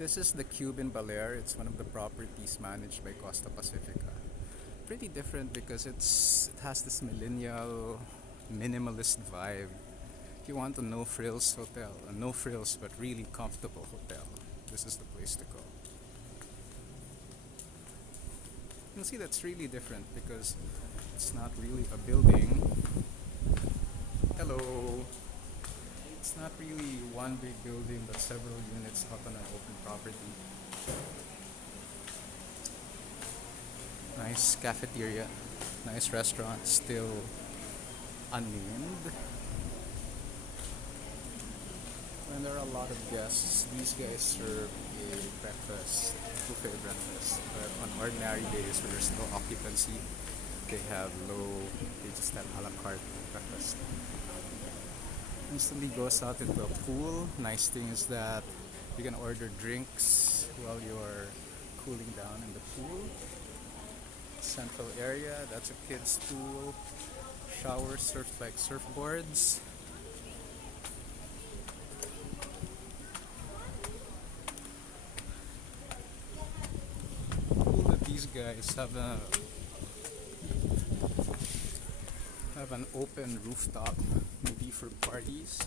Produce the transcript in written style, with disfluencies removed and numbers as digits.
This is the Cube in Baler. It's one of the properties managed by Costa Pacifica. Pretty different because it has this millennial, minimalist vibe. If you want a no frills hotel, a no frills but really comfortable hotel, this is the place to go. You can see that's really different because it's not really a building. Hello. It's not really one big building but several units up on an open property. Nice cafeteria, nice restaurant, still unnamed. When there are a lot of guests, these guys serve a breakfast, buffet breakfast. But on ordinary days where there's no occupancy, they just have a la carte breakfast. Instantly goes out into a pool. Nice thing is that you can order drinks while you're cooling down in the pool. Central area, that's a kid's pool. Shower surf like surfboards. Cool that these guys have an open rooftop, maybe for parties.